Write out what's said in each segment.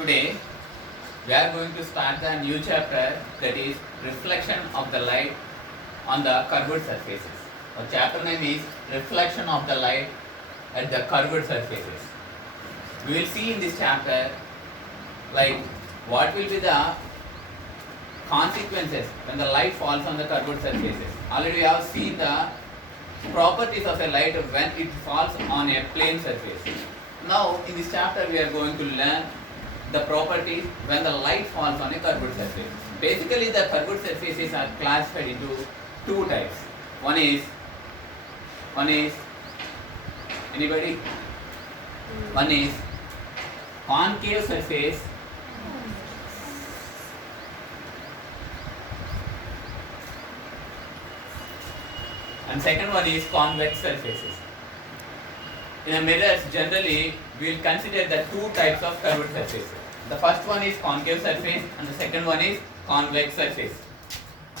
Today we are going to start the new chapter, that is reflection of the light on the curved surfaces. Our chapter name is reflection of the light at the curved surfaces. We will see in this chapter like what will be the consequences when the light falls on the curved surfaces. Already we have seen the properties of a light when it falls on a plane surface. Now in this chapter we are going to learn the properties when the light falls on a curved surface. Basically the curved surfaces are classified into two types. One is anybody? One is concave surface and second one is convex surfaces. In a mirrors generally we will consider the two types of curved surfaces. The first one is concave surface and the second one is convex surface.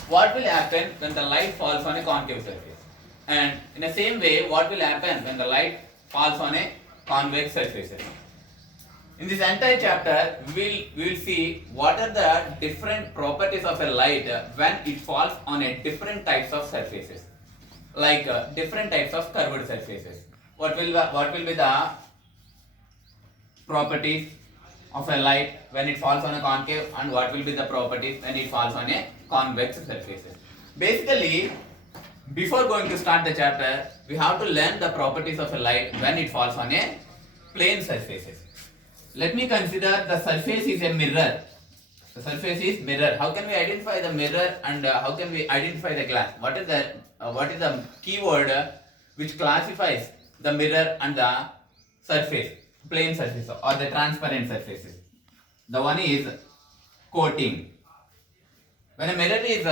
What will happen when the light falls on a concave surface? And in the same way, what will happen when the light falls on a convex surface? In this entire chapter, we will see what are the different properties of a light when it falls on a different types of surfaces, like different types of curved surfaces. What will be the properties of a light when it falls on a concave, and what will be the properties when it falls on a convex surfaces? Basically, before going to start the chapter, we have to learn the properties of a light when it falls on a plane surfaces. Let me consider the surface is a mirror. The surface is mirror. How can we identify the mirror and how can we identify the glass? What is the keyword which classifies the mirror and the surface, plane surface or the transparent surfaces? The one is coating. When a mirror is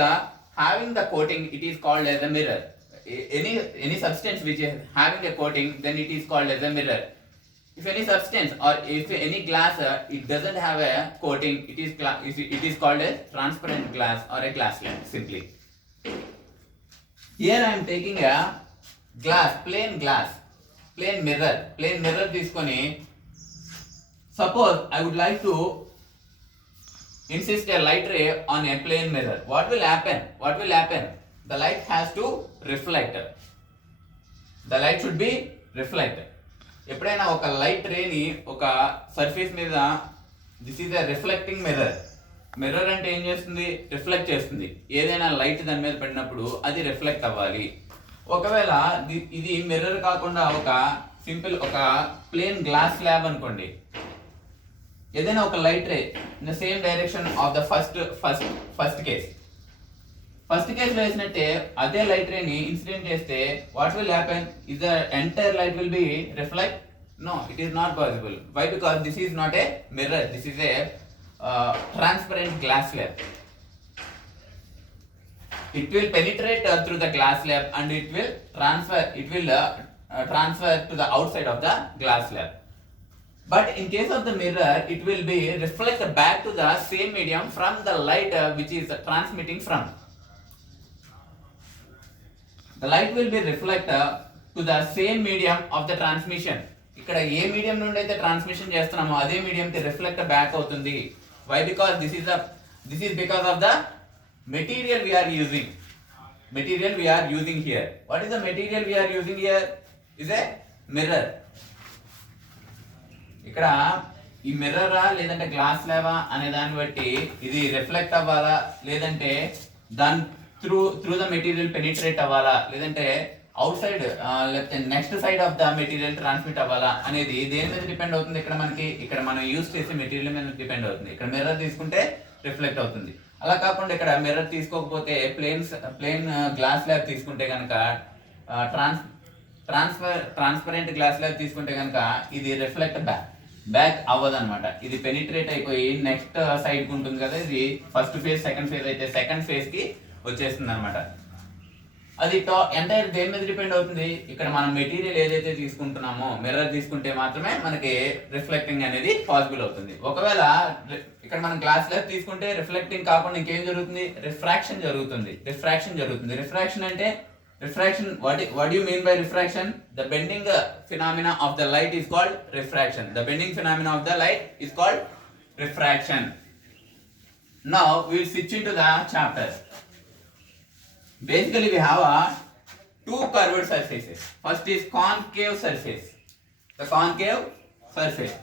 having the coating, it is called as a mirror. Any substance which is having a coating, then it is called as a mirror. If any substance or if any glass it doesn't have a coating, it is called a transparent glass or a glass lens simply. Here I am taking a plain mirror తీసుకొని, suppose I would like to insist a light ray on a plane mirror. What will happen? The light has to reflect. The light should be reflected. ఎప్పుడైనా ఒక light రేని ఒక surface మీద, this is a reflecting mirror అంటే ఏం చేస్తుంది? Reflect చేస్తుంది. ఏదైనా light దాని మీద పడినప్పుడు అది రిఫ్లెక్ట్ అవ్వాలి. ఒకవేళ ఇది మిర్రర్ కాకుండా ఒక సింపుల్ ఒక ప్లేన్ గ్లాస్ స్లాబ్ అనుకోండి, ఏదైనా ఒక light ray in the same direction of the first case వేసినట్టే అదే లైట్ రేని ఇన్సిడెంట్ చేస్తే what will happen? Is the entire light will be reflect? No, it is not possible. Why? Because this is not a mirror, this is a transparent glass slab. It will penetrate through the glass slab and it will transfer to the outside of the glass slab. But in case of the mirror, it will be reflected back to the same medium from the light which is transmitting from. The light will be reflected to the same medium of the transmission. ఇక్కడ ఏ medium నుండి అయితే transmission చేస్తున్నామో అదే medium కి reflect back అవుతుంది. Why? Because this is because of the material we are using. Here. What is the material we are using here? Is a mirror. ఇక్కడ ఈ మిర్రరా లేదంటే గ్లాస్ లేవా అనే దాన్ని బట్టి ఇది రిఫ్లెక్ట్ అవ్వాలా, లేదంటే దాని త్రూ ద మెటీరియల్ పెనిట్రేట్ అవ్వాలా, లేదంటే అవుట్ సైడ్ లేకపోతే next side of the material transmit అవ్వాలా అనేది దేని మీద డిపెండ్ అవుతుంది? ఇక్కడ మనం యూజ్ చేసే మెటీరియల్ మీద డిపెండ్ అవుతుంది. ఇక్కడ మిర్రర్ తీసుకుంటే రిఫ్లెక్ట్ అవుతుంది. అలా కాకుండా ఇక్కడ మిర్రర్ తీసుకోకపోతే ప్లేన్ గ్లాస్ ల్యాబ్ తీసుకుంటే కనుక, ట్రాన్స్పరెంట్ గ్లాస్ ల్యాబ్ తీసుకుంటే కనుక ఇది రిఫ్లెక్ట్ బ్యాక్ అవ్వదు అనమాట. ఇది పెనిట్రేట్ అయిపోయి నెక్స్ట్ సైడ్ కి ఉంటుంది కదా, ఇది ఫస్ట్ ఫేజ్ సెకండ్ ఫేజ్ అయితే సెకండ్ ఫేజ్ కి వచ్చేస్తుంది అనమాట. అది ఎంటైర్ దేని మీద డిపెండ్ అవుతుంది? ఇక్కడ మనం మెటీరియల్ ఏదైతే తీసుకుంటున్నామో, మిర్రర్ తీసుకుంటే మాత్రమే మనకి రిఫ్లెక్టింగ్ అనేది పాసిబుల్ అవుతుంది. ఒకవేళ ఇక్కడ మనం గ్లాస్ లెఫ్ట్ తీసుకుంటే రిఫ్లెక్టింగ్ కాకుండా ఇంకేం జరుగుతుంది? రిఫ్రాక్షన్ జరుగుతుంది. రిఫ్రాక్షన్ అంటే what do you mean by refraction? The bending phenomena of the light is called refraction. The bending phenomena of the light is called refraction. Now we will switch into the chapter. Basically we have two curved surfaces. First is concave surface. The concave surface.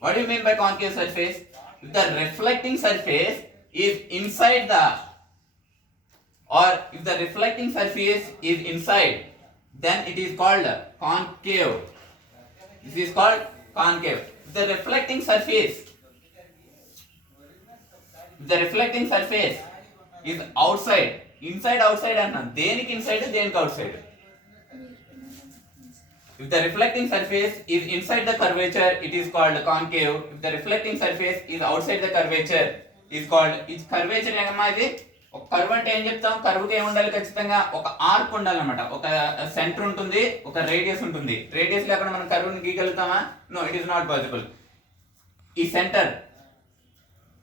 What do you mean by concave surface? If the reflecting surface is inside the, or if the reflecting surface is inside, then it is called concave. This is called concave. If the reflecting surface is outside, inside outside అన్న దేనికి inside దేనికి outside. If the reflecting surface is inside the curvature, it is called concave. If the reflecting surface is outside the curvature, is called. Is curvature ఏమమ్మా ఇది? ఒక curve అంటే ఏం చెప్తాం? Curve కి ఏం ఉండాలి? ఖచ్చితంగా ఒక ఆర్క్ ఉండాలన్నమాట. ఒక సెంటర్ ఉంటుంది, ఒక రేడియస్ ఉంటుంది. రేడియస్ లేకుండా మనం కర్వ్ ని గీయగలుగుతామా? No, it is not possible. ఈ సెంటర్,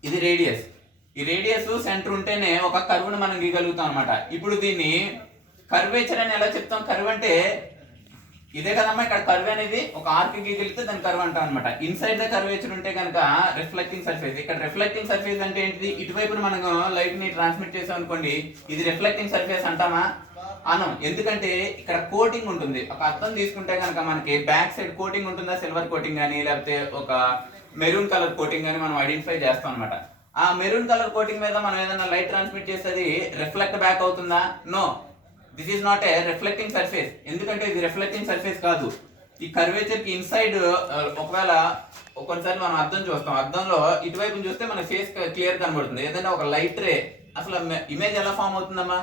ఇది రేడియస్. ఈ రేడియస్ సెంటర్ ఉంటేనే ఒక కర్వ్ ని మనం గీయగలుగుతాం అన్నమాట. ఇప్పుడు దీన్ని కర్వేచర్ అని ఎలా చెప్తాం? కర్వ్ అంటే ఇదే కదమ్మా, ఇక్కడ కర్వ్ అనేది ఒక ఆర్క్ గీయగలిగితే దాన్ని కర్వ్ అంటాం అనమాట. ఇన్సైడ్ ద కర్వేచర్ ఉంటే కనుక రిఫ్లెక్టింగ్ సర్ఫేస్. ఇక్కడ రిఫ్లెక్టింగ్ సర్ఫేస్ అంటే ఏంటిది? ఇటువైపు మనం లైట్ ని ట్రాన్స్మిట్ చేసాం అనుకోండి, ఇది రిఫ్లెక్టింగ్ సర్ఫేస్ అంటామా? అనం. ఎందుకంటే ఇక్కడ కోటింగ్ ఉంటుంది. ఒక అర్థం తీసుకుంటే కనుక మనకి బ్యాక్ సైడ్ కోటింగ్ ఉంటుందా, సిల్వర్ కోటింగ్ కానీ లేకపోతే ఒక మెరూన్ కలర్ కోటింగ్ కానీ మనం ఐడెంటిఫై చేస్తాం అనమాట. ఆ మెరూన్ కలర్ కోటింగ్ మీద మనం ఏదైనా లైట్ ట్రాన్స్మిట్ చేస్తే రిఫ్లెక్ట్ బ్యాక్ అవుతుందా? No, this is not a reflecting surface. ఎందుకంటే ఇది రిఫ్లెక్టింగ్ సర్ఫేస్ కాదు. ఈ కర్వేచర్ కి ఇన్సైడ్ ఒకవేళ ఒక్కొక్కసారి మనం అద్దం చూస్తాం, అద్దంలో ఇటువైపు చూస్తే మన ఫేస్ క్లియర్ కనబడుతుంది. ఏదైనా ఒక లైట్ రే, అసలు ఇమేజ్ ఎలా ఫామ్ అవుతుందమ్మా?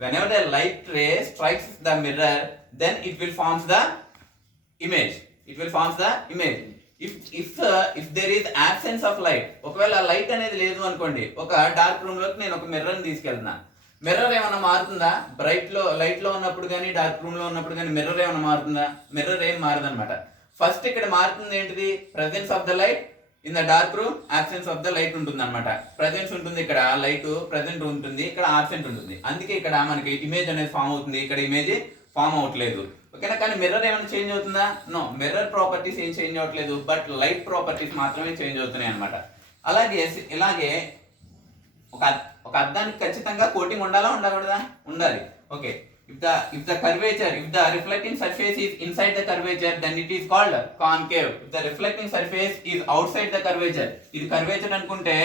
whenever the light ray strikes the mirror, then it will forms the image. If there is absence of light, ఒకవేళ లైట్ అనేది లేదు అనుకోండి, ఒక డార్క్ రూమ్ లోకి నేను ఒక మిర్రర్ ని తీసుకెళ్తున్నా, మిర్రర్ ఏమైనా మారుతుందా? లైట్ లో ఉన్నప్పుడు కానీ డార్క్ రూమ్ లో ఉన్నప్పుడు కానీ మిర్రర్ ఏమైనా మారుతుందా? మిర్రర్ ఏం మారదన్నమాట. ఫస్ట్ ఇక్కడ మారుతుంది ఏంటిది? Presence of the light in the dark room, absence of the light ఉంటుంది అనమాట. ప్రెజెన్స్ ఉంటుంది, ఇక్కడ లైట్ ప్రెజెంట్ ఉంటుంది, ఇక్కడ ఆబ్సెంట్ ఉంటుంది. అందుకే ఇక్కడ మనకి ఇమేజ్ అనేది ఫామ్ అవుతుంది, ఇక్కడ ఇమేజ్ ఫామ్ అవ్వట్లేదు. ఓకేనా? కానీ మిర్రర్ ఏమైనా చేంజ్ అవుతుందా? నో, మిర్రర్ ప్రాపర్టీస్ ఏం చేంజ్ అవ్వట్లేదు, బట్ లైట్ ప్రాపర్టీస్ మాత్రమే చేంజ్ అవుతున్నాయి అనమాట. ఇలాగే ఒక అద్దానికి ఖచ్చితంగా కోటింగ్ ఉండాలా, ఉండకూడదా? ఉండాలి. Okay, if the reflecting surface is inside the curvature, then it is called concave. If the reflecting surface is outside the curvature, ఇది curvature అనుకుంటే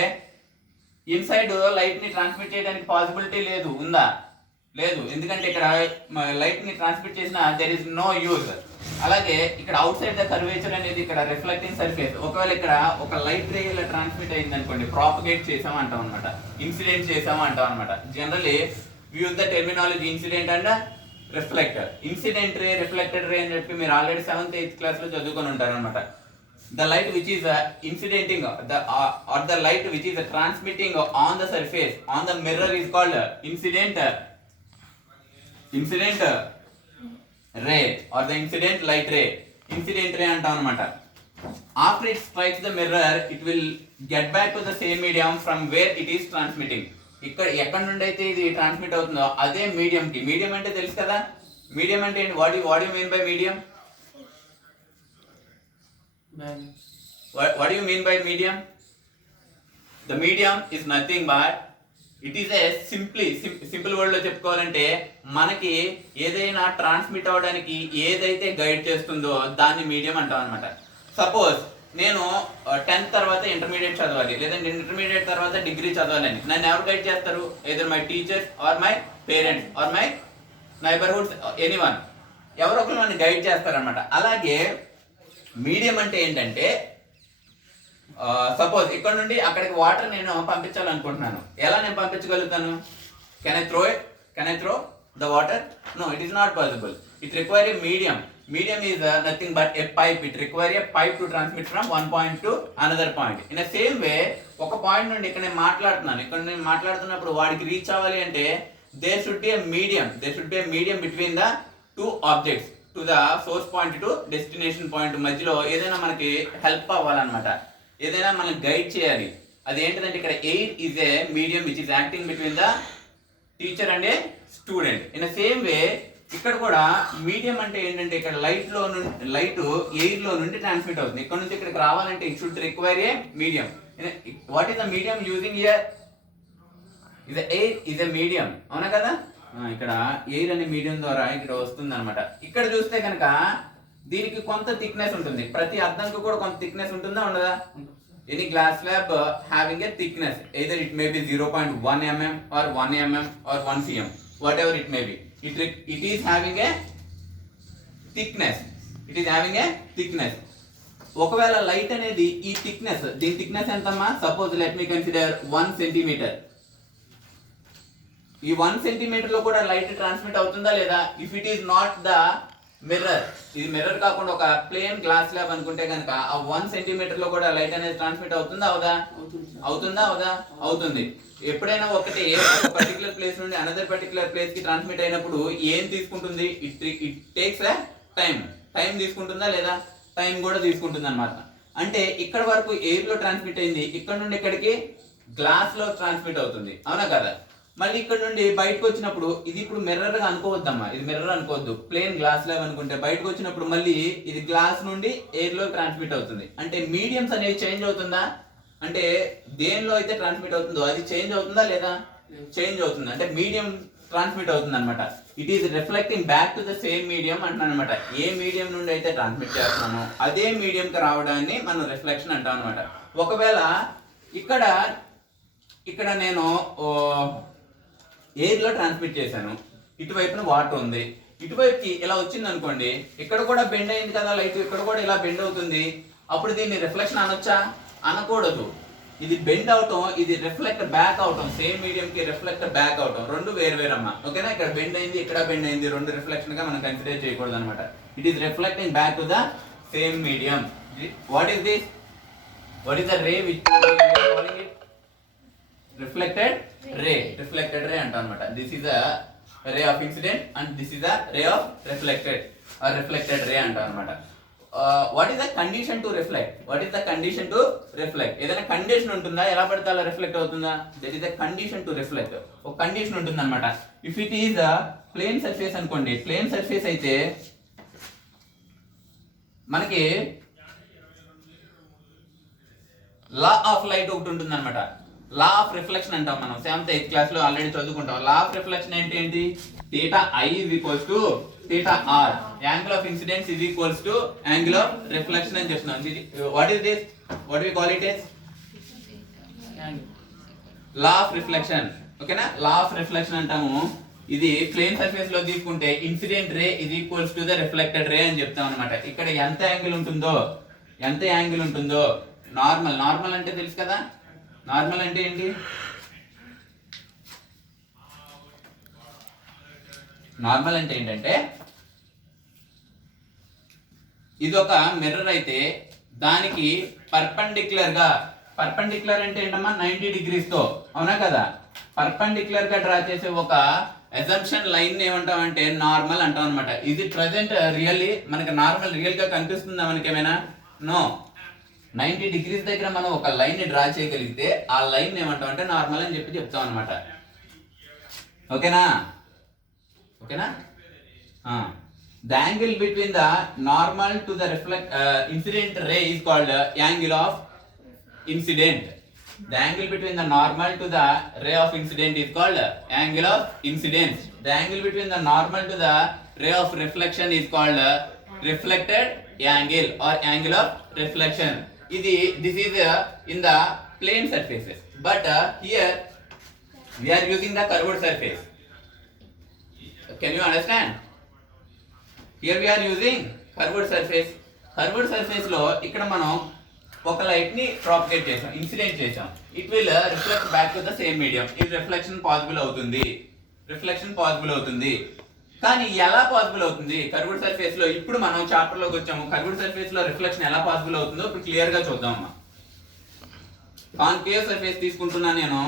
ఇన్సైడ్ లైట్ ని ట్రాన్స్మిట్ చేయడానికి పాసిబిలిటీ లేదు, ఉందా? లేదు. ఎందుకంటే ఇక్కడ లైట్ ని ట్రాన్స్మిట్ చేసిన there is no use. అలాగే ఇక్కడ అవుట్ సైడ్ ద కర్వేచర్ అనేది ఇక్కడ రిఫ్లెక్టింగ్ సర్ఫేస్. ఒకవేళ ఇక్కడ ఒక లైట్ రే ఇలా ట్రాన్స్మిట్ అయింది అనుకోండి, ప్రాపగేట్ చేసాం అంటాం అనమాట, ఇన్సిడెంట్ చేసాం అంటాం అనమాట. Generally use the terminology incident and reflector. Incident ray, reflected ray అని చెప్పి మీరు ఆల్రెడీ 7th 8th క్లాస్ లో చదువుకొని ఉంటారు అనమాట. The light which is incidenting or the light which is transmitting on the surface on the mirror is called incident ray or the incident light ray. Incident ray అంటాం అనమాట. After it strikes the mirror, it will get back to the same medium from where it is transmitting. ఇక్కడ ఎక్కడ నుండి అయితే ఇది transmit అవుతుందో అదే medium కి. మీడియం అంటే తెలుసు కదా, మీడియం అంటే ఏంటి? What you mean by medium? What do you mean by medium? The medium is nothing but it is a simple word లో చెప్పుకోవాలంటే మనకి ఏదైనా ట్రాన్స్మిట్ అవ్వడానికి ఏదైతే గైడ్ చేస్తుందో దాన్ని మీడియం అంటాం అనమాట. సపోజ్ నేను 10th తర్వాత ఇంటర్మీడియట్ చదవాలి, లేదంటే ఇంటర్మీడియట్ తర్వాత డిగ్రీ చదవాలని నన్ను ఎవరు గైడ్ చేస్తారు? either my teachers or my parents or my neighbourhood, anyone, ఎవరో ఒకరు నన్ను గైడ్ చేస్తారనమాట. అలాగే మీడియం అంటే ఏంటంటే సపోజ్ ఇక్కడ నుండి అక్కడికి వాటర్ నేను పంపించాలనుకుంటున్నాను. ఎలా నేను పంపించగలుగుతాను? Can I throw the water? No, it is not possible. It require a medium. Medium is nothing but a pipe. It requires a pipe to transmit from one point to another point. In the same way, ఒక point నుండి ఇక్కడ నేను మాట్లాడుతున్నప్పుడు వాడికి reach అవ్వాలి అంటే there should be a medium between the two objects to the source point to destination point. మధ్యలో ఏదైనా మనకి హెల్ప్ అవ్వాలన్నమాట, ఏదైనా మనకి గైడ్ చేయాలి. అది ఏంటంటే ఇక్కడ air is a medium which is acting between the teacher and a student. In the same way, ఇక్కడ కూడా మీడియం అంటే ఏంటంటే ఇక్కడ లైట్ ఎయిర్ లో నుండి ట్రాన్స్మిట్ అవుతుంది. ఇక్కడ నుంచి ఇక్కడికి రావాలంటే it should require a medium. What is the medium using here? ఇది ఎయిర్ ఇస్ ఎ మీడియం, అవునా కదా? ఇక్కడ ఎయిర్ అనే మీడియం ద్వారా ఇక్కడ వస్తుంది అనమాట. ఇక్కడ చూస్తే కనుక దీనికి కొంత థిక్నెస్ ఉంటుంది. ప్రతి అద్దంకి కూడా కొంత థిక్నెస్ ఉంటుందా ఉండదా? Any glass slab having a thickness, either it may be 0.1 mm or 1 mm or 1 cm, whatever it may be. It is having a thickness. It is having a thickness. ఒకవేళ light అనేది ఈ thickness, దీని thickness ఎంతమ్మా? Suppose let me consider 1 centimetre. ఈ 1 centimetre లో కూడా light transmit అవుతుందా లేదా? If it is not the mirror, ఇది మిర్రర్ కాకుండా ఒక ప్లేన్ గ్లాస్ స్లాబ్ అనుకుంటే కనుక ఆ 1 సెంటీమీటర్ లో కూడా లైట్ అనేది ట్రాన్స్మిట్ అవుతుందా అవుదా? అవుతుందా అవుదా? అవుతుంది. ఎప్పుడైనా ఒకటి ఒక పర్టికులర్ ప్లేస్ నుండి అనదర్ పర్టికులర్ ప్లేస్ కి ట్రాన్స్మిట్ అయినప్పుడు ఏం తీసుకుంటుంది? ఇట్ టేక్స్ ఎ టైం తీసుకుంటుందా లేదా? టైం కూడా తీసుకుంటుంది అన్నమాట. అంటే ఇక్కడ వరకు ఎయిర్ లో ట్రాన్స్మిట్ అయింది, ఇక్కడ నుండి ఇక్కడికి గ్లాస్ లో ట్రాన్స్మిట్ అవుతుంది, అవునా కదా? మళ్ళీ ఇక్కడ నుండి బయటకు వచ్చినప్పుడు ఇది ఇప్పుడు మిర్రర్ గా అనుకోవద్దమ్మా, ఇది మిర్రర్ అనుకోవద్దు, ప్లేన్ గ్లాస్ లాగా అనుకుంటే బయటకు వచ్చినప్పుడు మళ్ళీ ఇది గ్లాస్ నుండి ఎయిర్ లో ట్రాన్స్మిట్ అవుతుంది. అంటే మీడియంస్ అనేవి చేంజ్ అవుతుందా? అంటే దేనిలో అయితే ట్రాన్స్మిట్ అవుతుందో అది చేంజ్ అవుతుందా లేదా? చేంజ్ అవుతుంది. అంటే మీడియం ట్రాన్స్మిట్ అవుతుంది అనమాట. It is reflecting back to the same medium అంటున్నాను అనమాట. ఏ మీడియం నుండి అయితే ట్రాన్స్మిట్ చేస్తున్నామో అదే మీడియం కి రావడాన్ని మనం రిఫ్లెక్షన్ అంటాం అనమాట. ఒకవేళ ఇక్కడ నేను ఎయిర్ లో ట్రాన్స్మిట్ చేశాను, ఇటువైపున వాటర్ ఉంది, ఇటువైపుకి ఇలా వచ్చింది అనుకోండి, ఇక్కడ కూడా బెండ్ అయింది కదా లైట్, ఇక్కడ కూడా ఇలా బెండ్ అవుతుంది. అప్పుడు దీన్ని రిఫ్లెక్షన్ అనొచ్చా? అనకూడదు. ఇది బెండ్ అవటం, ఇది రిఫ్లెక్ట్ బ్యాక్ అవటం, సేమ్ మీడియం కి రిఫ్లెక్ట్ బ్యాక్ అవటం, రెండు వేరువేరమ్మా. ఓకేనా? ఇక్కడ బెండ్ అయింది, ఇక్కడ బెండ్ అయింది, రెండు రిఫ్లెక్షన్ గా మనం కన్సిడర్ చేయకూడదు అనమాట. It is reflecting back to the same medium. What is this? What is the ray which calling it? Reflected ray అంటాం అనమాట. This is a ray of incident and this is a ray of reflected ray అంటాం అనమాట. What is the condition to reflect? ఏదైనా condition ఉంటుందా? ఎలా పడితే అలా reflect అవుతుందా? That is a condition to reflect. ఒక కండిషన్ ఉంటుంది అనమాట. If it is plane surface అనుకోండి, ప్లేన్ సర్ఫేస్ అయితే మనకి లా ఆఫ్ లైట్ ఒకటి ఉంటుంది అనమాట. లా ఆఫ్ రిఫ్లెక్షన్ అంటాం మనం. 7th 8th క్లాస్ లో ఆల్రెడీ చదువుకుంటాం. లా ఆఫ్ రిఫ్లెక్షన్ ఏంటి? theta I is equals to theta R. Angle of incidence is equals to angle of reflection అని చెప్తున్నాం. What is this? What do we call it as? Law of reflection. ఓకేనా? Law of reflection అంటాము. ఇది plane surface లో తీసుకుంటే incident ray is equals to the reflected ray అని చెప్తాం అనమాట. ఇక్కడ ఎంత యాంగిల్ ఉంటుందో నార్మల్ అంటే తెలుసు కదా? నార్మల్ అంటే ఏంటి? నార్మల్ అంటే ఏంటంటే ఇది ఒక మిర్రర్ అయితే దానికి పర్పెండిక్యులర్ అంటే ఏంటమ్మా? 90 degrees తో, అవునా కదా? పర్పెండిక్యులర్ గా డ్రా చేసే ఒక అజంప్షన్ లైన్ ఏమంటామంటే నార్మల్ అంటాం అనమాట. ఇది ప్రెసెంట్ రియల్లీ మనకి నార్మల్ రియల్ గా కనిపిస్తుందా మనకి ఏమైనా? నో. 90 degrees దగ్గర మనం ఒక లైన్ ని డ్రా చేయగలిగితే ఆ లైన్ ఏమంటాం అంటే నార్మల్ అని చెప్తాం అనమాట. ఓకేనా? The angle between the normal to the incident ray is called angle of incident. The angle between the normal to the ray of incident is called angle of incidence. The angle between the normal to the ray of reflection is called reflected angle or angle of reflection. This is in the plane surfaces, but here we are using the curved surface. Can you understand? Here we are using curved surface. Curved surface లో ఇక్కడ మనం ఒక light ని propagate చేసాం, incident చేసాం. It will reflect back to the same medium. ఇది reflection possible అవుతుంది. కానీ ఎలా పాసిబుల్ అవుతుంది కర్వ్డ్ సర్ఫేస్ లో? ఇప్పుడు మనం చాప్టర్ లోకి వచ్చాము. కర్వ్డ్ సర్ఫేస్ లో రిఫ్లెక్షన్ ఎలా పాసిబుల్ అవుతుందో ఇప్పుడు క్లియర్ గా చూద్దామమ్మా. కాన్కేవ్ సర్ఫేస్ తీసుకుంటున్నా నేను.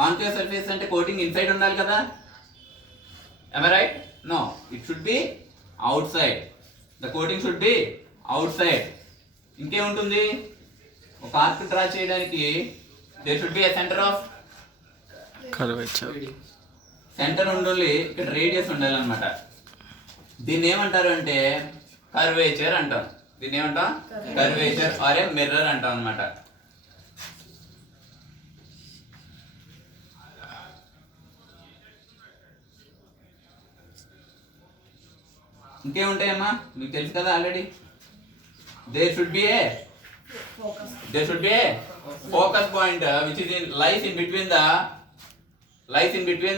కాన్కేవ్ సర్ఫేస్ అంటే కోటింగ్ ఇన్సైడ్ ఉండాలి కదా? Am I right? No, it should be outside. The coating should be outside. ఇంకేముంటుంది? ఒక ఆర్క్ డ్రా చేయడానికి there should be a center of curvature. Centre ఉండాలి, ఇక్కడ రేడియస్ ఉండాలన్నమాట. దీన్ని ఏమంటారు అంటే కర్వేచర్ అంటాం. దీన్ని ఏమంటాం? కర్వేచర్ ఆర్ ఏ మిర్రర్ అంటాం అనమాట. ఇంకేముంటాయమ్మా మీకు తెలుసు కదా already. There should be a focus point which is lies in between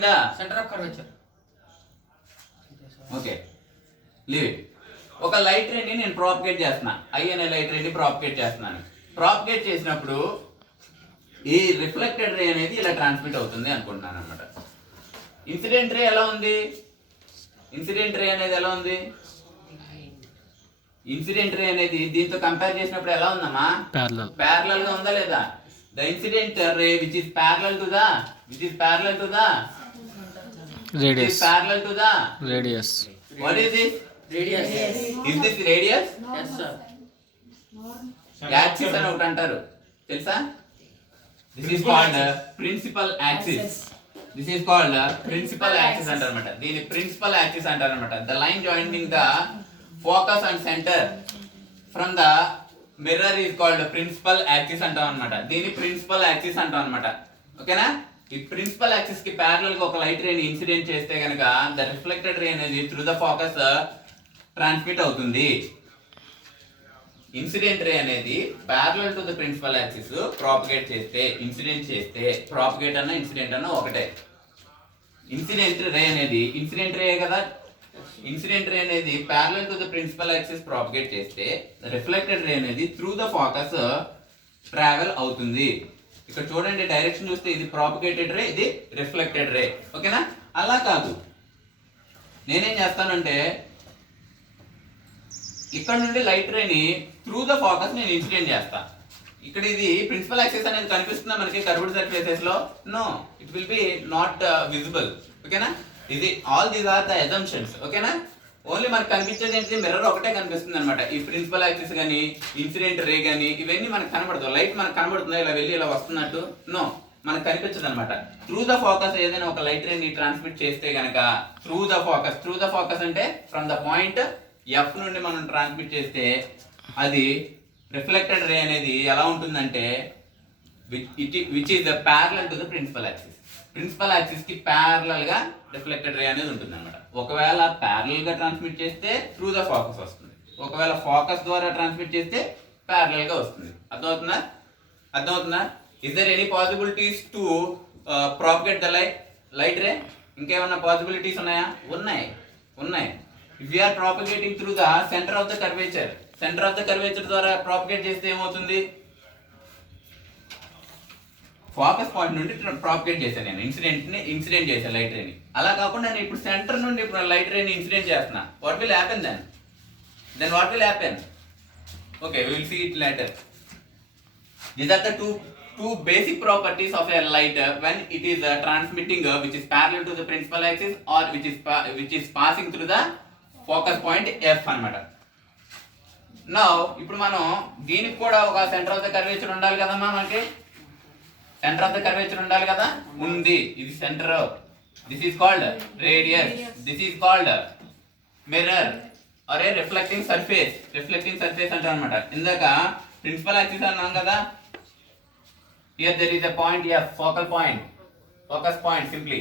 the center of curvature. Okay, leave it. ఒక లైట్ రే ని నేను ప్రాపగేట్ చేస్తున్నా, ఐ అనే లైట్ రే ని ప్రాపగేట్ చేస్తున్నాను. ప్రాపగేట్ చేసినప్పుడు ఈ రిఫ్లెక్టెడ్ రే అనేది ఇలా ట్రాన్స్మిట్ అవుతుంది అనుకుంటున్నాను అనమాట. ఇన్సిడెంట్ రే ఎలా ఉంది? ఇన్సిడెంట్ రే అనేది ఎలా ఉంది? ఇన్సిడెంట్ రే అనేది దీంతో కంపేర్ చేసినప్పుడు ఎలా ఉందమ్మా? ప్యారలల్ గా ఉందా లేదా? The incident ray which is parallel to the radius. Parallel to the Radius. what is this? Radius. Is this radius? Yes sir. Axis అని ఒకటి అంటారు తెలుసా? This is called principal axis. This is called principal axis అంటారన్నమాట. దీని principal axis అంటారన్నమాట. The line joining the focus and center from the mirror is called principal axis అంటాం అన్నమాట. దీని principal axis అంటాం అన్నమాట. ఓకేనా? ఈ ప్రిన్సిపల్ యాక్సిస్ కి ప్యారలల్ గా ఒక లైట్ రే ని ఇన్సిడెంట్ చేస్తే గనక ద రిఫ్లెక్టెడ్ రే అనేది త్రూ ద ఫోకస్ ట్రాన్స్మిట్ అవుతుంది. ఇన్సిడెంట్ రే అనేది parallel to the principal axis propagate చేస్తే, ఇన్సిడెంట్ చేస్తే, ప్రాపగేట్ అన్న ఇన్సిడెంట్ అన్న ఒకటే. ఇన్సిడెంట్ రే అనేది ఇన్సిడెంట్ రే కదా, ఇన్సిడెంట్ రే అనేది parallel to the principal axis propagate చేస్తే రిఫ్లెక్టెడ్ రే అనేది త్రూ ద ఫోకస్ ట్రావెల్ అవుతుంది. ఇక్కడ చూడండి, డైరెక్షన్ చూస్తే ఇది ప్రాపగేటెడ్ రే, ఇది రిఫ్లెక్టెడ్ రే. ఓకేనా? అలా కాదు, నేనేం చేస్తానంటే ఇక్కడ నుండి లైట్ రేని త్రూ ద ఫోకస్ నేను ఇన్సిడెంట్ చేస్తా. ఇక్కడ ఇది ప్రిన్సిపల్ యాక్సిస్ అనేది కనిపిస్తుందా మనకి కర్వ్డ్ సర్ఫేసెస్ లో? No, it will be not visible. ఓకేనా? ఇది all these are the assumptions. ఓకేనా? ఓన్లీ మనకు కనిపించేది ఏంటి? మిర్రర్ ఒకటే కనిపిస్తుంది అనమాట. ఈ ప్రిన్సిపల్ యాక్సిస్ కానీ, ఇన్సిడెంట్ రే కానీ ఇవన్నీ మనకు కనబడతాయి. లైట్ మనకు కనబడుతుందా ఇలా వెళ్ళి ఇలా వస్తున్నట్టు? నో, మనకు కనిపించదు అనమాట. త్రూ ద ఫోకస్ ఏదైనా ఒక లైట్ రే ని ట్రాన్స్మిట్ చేస్తే గనక త్రూ ద ఫోకస్ అంటే ఫ్రమ్ ద పాయింట్ ఎఫ్ నుండి మనం ట్రాన్స్మిట్ చేస్తే అది రిఫ్లెక్టెడ్ రే అనేది ఎలా ఉంటుందంటే which is the parallel to the principal axis. Principal axis కి ప్యారలల్ గా రిఫ్లెక్టెడ్ రే అనేది ఉంటుంది అనమాట. ఒకవేళ ప్యారలల్ గా ట్రాన్స్మిట్ చేస్తే త్రూ ద ఫోకస్ వస్తుంది, ఒకవేళ ఫోకస్ ద్వారా ట్రాన్స్మిట్ చేస్తే ప్యారలల్ గా వస్తుంది. అర్థమవుతుందా? Is there any possibilities to propagate the light ray? ఇంకేమన్నా పాసిబిలిటీస్ ఉన్నాయా? ఉన్నాయి. If you are propagating through the centre of the curvature ద్వారా ప్రాపగేట్ చేస్తే ఏమవుతుంది? ఫోకస్ పాయింట్ నుండి ప్రాపగేట్ చేశాను నేను, ఇన్సిడెంట్ చేశాను లైట్ రేని. అలా కాకుండా నేను ఇప్పుడు సెంటర్ నుండి ఇప్పుడు లైట్ రేని ఇన్సిడెంట్ చేస్తున్నా. What will happen then what will happen? Okay, we will see it later. These are the two basic properties of a light when it is transmitting which is parallel to the principal axis or which is passing through the focus point F అన్నమాట. Now ఇప్పుడు మనం దీనికి కూడా ఒక centre of the curvature ఉండాలి కదమ్మా. మనకి centre of the curvature ఉండాలి కదా, ఉంది. ఇది centre, this is called radius, this is called mirror or a reflecting surface అంటారు అనమాట. ఇందాక ప్రిన్సిపల్ యాక్సిస్ అన్నాం కదా, here there is a point F, focus point simply.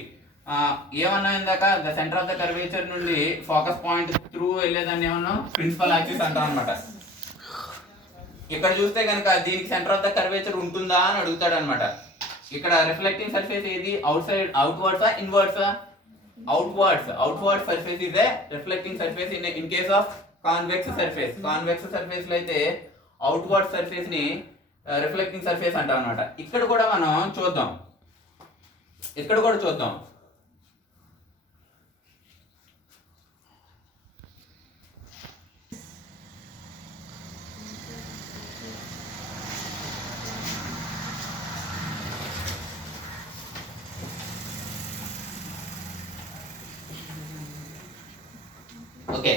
ఏమన్నా ఇందాక the centre of the curvature నుండి ఫోకస్ పాయింట్ త్రూ వెళ్ళేదాన్ని ఏమన్నా ప్రిన్సిపల్ యాక్సిస్ అంటాం అనమాట. ఇక్కడ చూస్తే కనుక దీనికి సెంటర్ ఆఫ్ ద కర్వేచర్ ఉంటుందా అని అడుగుతాడు అనమాట. ఇక్కడ రిఫ్లెక్టింగ్ సర్ఫేస్ ఏది? అవుట్వర్డ్సా ఇన్వర్డ్సా? Outward surface is a reflecting surface. In case of convex surface లో అయితే అవుట్వర్డ్ సర్ఫేస్ ని రిఫ్లెక్టింగ్ సర్ఫేస్ అంటాం అనమాట. ఇక్కడ కూడా చూద్దాం. Okay,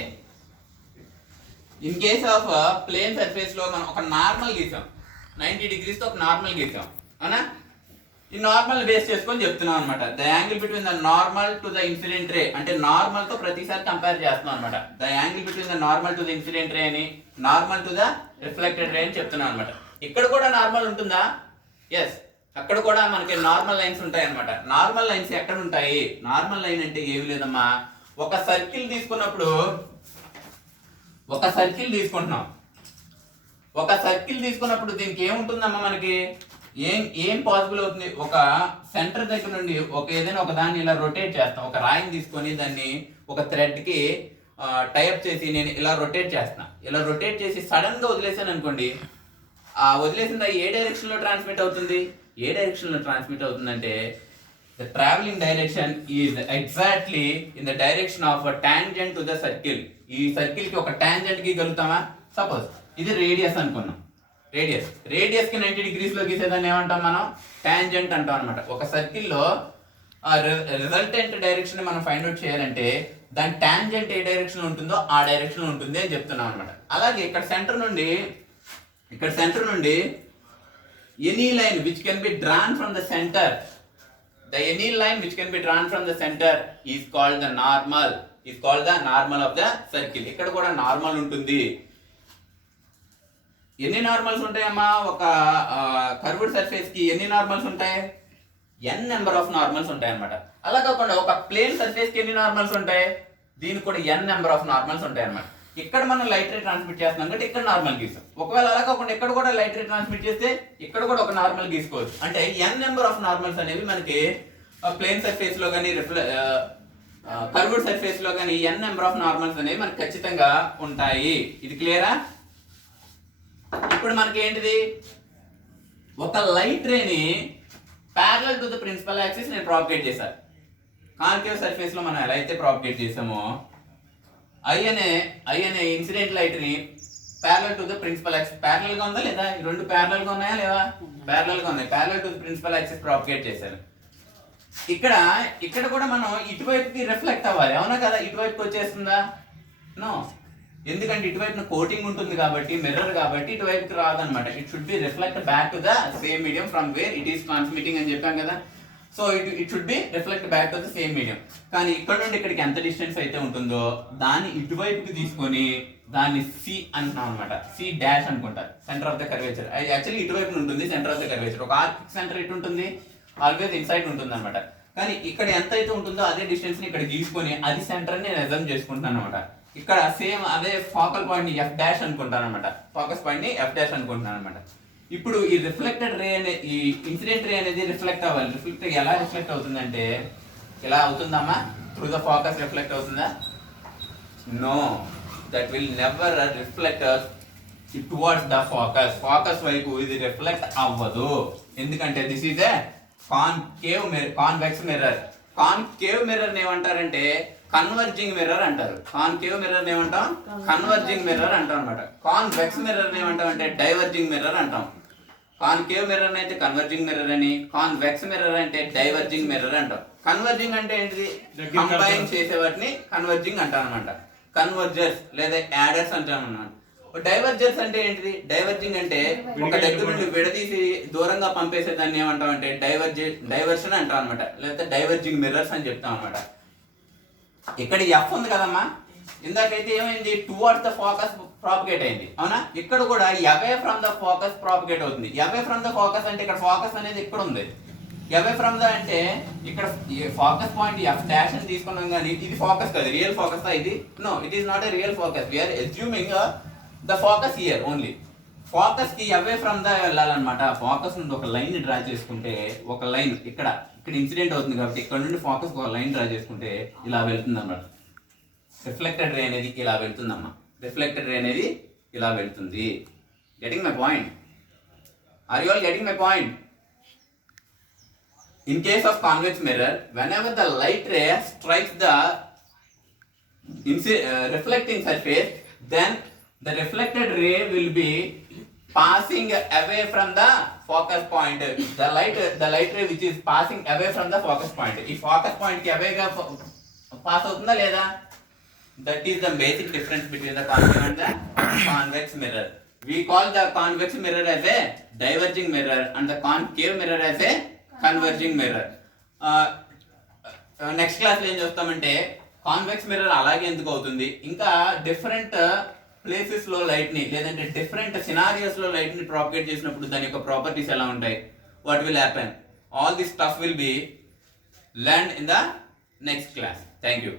in case of plane surface లో మనం ఒక నార్మల్ గీసాం, 90 degrees తో ఒక నార్మల్ గీసాం, అవునా? ఈ నార్మల్ బేస్ చేసుకొని చెప్తున్నాం అనమాట. The angle between the normal to the incident ray, అంటే నార్మల్ తో ప్రతిసారి కంపేర్ చేస్తున్నాం అనమాట. The angle between the normal to the incident ray అని, normal to the reflected ray అని చెప్తున్నాం అనమాట. ఇక్కడ కూడా నార్మల్ ఉంటుందా? ఎస్, అక్కడ కూడా మనకి నార్మల్ లైన్స్ ఉంటాయి అనమాట. నార్మల్ లైన్స్ ఎక్కడ ఉంటాయి? నార్మల్ లైన్ అంటే ఏమి లేదమ్మా, ఒక సర్కిల్ తీసుకున్నప్పుడు, ఒక సర్కిల్ తీసుకుంటున్నాం, ఒక సర్కిల్ తీసుకున్నప్పుడు దీనికి ఏముంటుందమ్మా, మనకి ఏం పాసిబుల్ అవుతుంది? ఒక సెంటర్ దగ్గర నుండి ఒక ఏదైనా ఒక దాన్ని ఇలా రొటేట్ చేస్తాం, ఒక రాయిని తీసుకొని దాన్ని ఒక థ్రెడ్ కి టైప్ చేసి నేను ఇలా రొటేట్ చేస్తాను. ఇలా రొటేట్ చేసి సడన్ గా వదిలేసాను అనుకోండి, ఆ వదిలేసింది ఏ డైరెక్షన్ లో ట్రాన్స్మిట్ అవుతుంది? ఏ డైరెక్షన్ లో ట్రాన్స్మిట్ అవుతుందంటే the travelling direction is exactly in the direction of tangent to the circle. ఈ సర్కిల్ కి ఒక టాంజెంట్ గీయగలుగుతామా? సపోజ్ ఇది రేడియస్ అనుకున్నాం, రేడియస్ కి 90 degrees లో గీసేదాన్ని ఏమంటాం మనం? టాంజెంట్ అంటాం అనమాట. ఒక సర్కిల్లో ఆ రిజల్టెంట్ డైరెక్షన్ మనం ఫైండ్ అవుట్ చేయాలంటే దాని టాంజెంట్ ఏ డైరెక్షన్ లో ఉంటుందో ఆ డైరెక్షన్ లో ఉంటుంది అని చెప్తున్నాం అనమాట. అలాగే ఇక్కడ సెంటర్ నుండి any line which can be drawn from the centre, the any line which can be drawn from the centre is called the normal off the circle. ఇక్కడ కూడా నార్మల్ ఉంటుంది. ఎన్ని నార్మల్స్ ఉంటాయమ్మా? ఒక కర్వ్డ్ సర్ఫేస్ కి ఎన్ని normals ఉంటాయి? n number of normals ఉంటాయి అన్నమాట. అలా కాకుండా ఒక ప్లేన్ సర్ఫేస్ కి ఎన్ని నార్మల్స్ ఉంటాయి? దీనికి కూడా n నెంబర్ ఆఫ్ నార్మల్స్ ఉంటాయి అన్నమాట. ఇక్కడ మనం లైట్ రే ట్రాన్స్మిట్ చేస్తున్నాం కాబట్టి ఇక్కడ నార్మల్ గీసాం. ఒకవేళ అలా కాకుండా ఇక్కడ కూడా లైట్ రే ట్రాన్స్మిట్ చేస్తే ఇక్కడ కూడా ఒక నార్మల్ గీసుకోవచ్చు. అంటే n నెంబర్ ఆఫ్ నార్మల్స్ అనేవి మనకి ప్లేన్ సర్ఫేస్ లో కానీ కర్వ్డ్ సర్ఫేస్ లో కానీ n నెంబర్ ఆఫ్ నార్మల్స్ అనేవి మనకి ఖచ్చితంగా ఉంటాయి. ఇది క్లియరా? ఇప్పుడు మనకి ఏంటిది? ఒక లైట్ రేని parallel to the principal axis నేను ప్రాపగేట్ చేశాను. కాన్కేవ్ సర్ఫేస్ లో మనం ఎలా అయితే ప్రాపగేట్ చేసామో ఐ అనే ఇన్సిడెంట్ లైట్ ని parallel to the principal axis, parallel గా ఉందా లేదా? ఈ రెండు ప్యారలల్ గా ఉన్నాయా లేదా? ప్యారలల్ గా ఉన్నాయి. Parallel to the principal axis propagate చేశాను. ఇక్కడ కూడా మనం ఇటువైపుకి రిఫ్లెక్ట్ అవ్వాలి, అవునా కదా? ఇటువైపుకి వచ్చేస్తుందా? నో, ఎందుకంటే ఇటువైపున కోటింగ్ ఉంటుంది కాబట్టి, మిర్రర్ కాబట్టి ఇటువైపుకి రాదనమాట. It should be reflect back to the same medium from where it is transmitting అని చెప్పాం కదా. So it should be reflect back to the same medium. కానీ ఇక్కడ నుండి ఇక్కడికి ఎంత డిస్టెన్స్ అయితే ఉంటుందో దాన్ని ఇటువైపుకి తీసుకొని దాన్ని సి అంటున్నాం అనమాట. సి డాష్ అనుకుంటారు, సెంటర్ ఆఫ్ ద కర్వేచర్. అది యాక్చువల్లీ ఇటువైపు ఉంటుంది సెంటర్ ఆఫ్ ద కర్వేచర్. ఒక ఆర్క్ సెంటర్ ఇటు ఉంటుంది, ఆల్వేస్ ఇన్సైడ్ ఉంటుంది అనమాట. కానీ ఇక్కడ ఎంత అయితే ఉంటుందో అదే డిస్టెన్స్ ని ఇక్కడ గీసుకొని అది సెంటర్ ని అజమ్ చేసుకుంటాను అనమాట. ఇక్కడ సేమ్ అదే ఫోకల్ పాయింట్ ని ఎఫ్ డాష్ అనుకుంటాను అనమాట. ఫోకస్ పాయింట్ ని ఎఫ్ డాష్ అనుకుంటున్నాను అనమాట. ఇప్పుడు ఈ రిఫ్లెక్టెడ్ రే అనే ఈ ఇన్సిడెంట్ రే అనేది రిఫ్లెక్ట్ అవ్వాలి. రిఫ్లెక్ట్ ఎలా రిఫ్లెక్ట్ అవుతుందంటే ఇలా అవుతుందమ్మా? త్రూ ద ఫోకస్ రిఫ్లెక్ట్ అవుతుందా? No, that will never reflect towards the focus. Focus వైపు ఇది రిఫ్లెక్ట్ అవ్వదు. ఎందుకంటే this is a convex mirror. Concave mirror ఏమంటారంటే కన్వర్జింగ్ మిర్రర్ అంటారు. కాన్కేవ్ మిర్రర్ ఏమంటాం? కన్వర్జింగ్ మిర్రర్ అంటాం అనమాట. కాన్వెక్స్ మిర్రర్ ఏమంటాం అంటే డైవర్జింగ్ మిర్రర్ అంటాం. కాన్కేవ్ మిర్రర్ అయితే కన్వర్జింగ్ మిర్రర్ అని, కాన్వెక్స్ మిర్రర్ అంటే డైవర్జింగ్ మిర్రర్ అంటాం. కన్వర్జింగ్ అంటే ఏంటిది? కంబైన్ చేసే వాటిని కన్వర్జింగ్ అంటాం అనమాట. కన్వర్జర్స్ లేదా యాడర్స్ అంటాం అన్నమాట. డైవర్జర్స్ అంటే ఏంటిది? డైవర్జింగ్ అంటే ఒక దగ్గర నుండి విడదీసి దూరంగా పంపేసే దాన్ని ఏమంటాం అంటే డైవర్షన్ అంటాం అనమాట. లేకపోతే డైవర్జింగ్ మిర్రర్స్ అని చెప్తాం అనమాట. ఇక్కడ ఎఫ్ ఉంది కదమ్మా, ఇందాకైతే ఏమైంది? టువర్డ్స్ ద ఫోకస్ ప్రాపగేట్ అయింది, అవునా? ఇక్కడ కూడా away from the focus propagate అవుతుంది. అవే ఫ్రమ్ ద ఫోకస్ అంటే ఇక్కడ ఫోకస్ అనేది ఇక్కడ ఉంది. అవే ఫ్రమ్ ద అంటే ఇక్కడ ఫోకస్ పాయింట్ ఎఫ్ డాష్ అని తీసుకున్నాం, కానీ ఇది ఫోకస్ కాదు. రియల్ ఫోకస్ ఇది? No, it is not a real focus. We're assuming the focus here only. Focus కి అవే ఫ్రమ్ ద వెళ్ళాలన్నమాట. ఫోకస్ నుండి ఒక లైన్ డ్రా చేసుకుంటే, ఒక లైన్ ఇక్కడ ఇన్సిడెంట్ అవుతుంది కాబట్టి ఇక్కడ నుండి ఫోకస్ ఒక లైన్ డ్రా చేసుకుంటే ఇలా వెళ్తుంది అన్నమాట. రిఫ్లెక్టెడ్ రే అనేది ఇలా వెళ్తుందమ్మా. రిఫ్లెక్టెడ్ రే అనేది ఇలా వెళ్తుంది. Getting my point? Are you all getting my point? In case of convex mirror, whenever the light ray strikes the reflecting surface, then the reflected ray will be passing away from the focus point. The light ray which is passing away from the focus point. If focus point ki away ga pass avutunda leda? That is the basic difference between the concave and the convex mirror. We call the convex mirror as a diverging mirror and the concave mirror as a converging mirror. Next క్లాస్లో ఏం చేస్తామంటే convex mirror అలాగే ఎందుకు అవుతుంది, ఇంకా different ప్లేసెస్లో లైట్ని లేదంటే డిఫరెంట్ సినారియోస్లో లైట్ని ప్రాపగేట్ చేసినప్పుడు దాని యొక్క ప్రాపర్టీస్ ఎలా ఉంటాయి, what will happen, all this stuff will be learn in the next class. Thank you.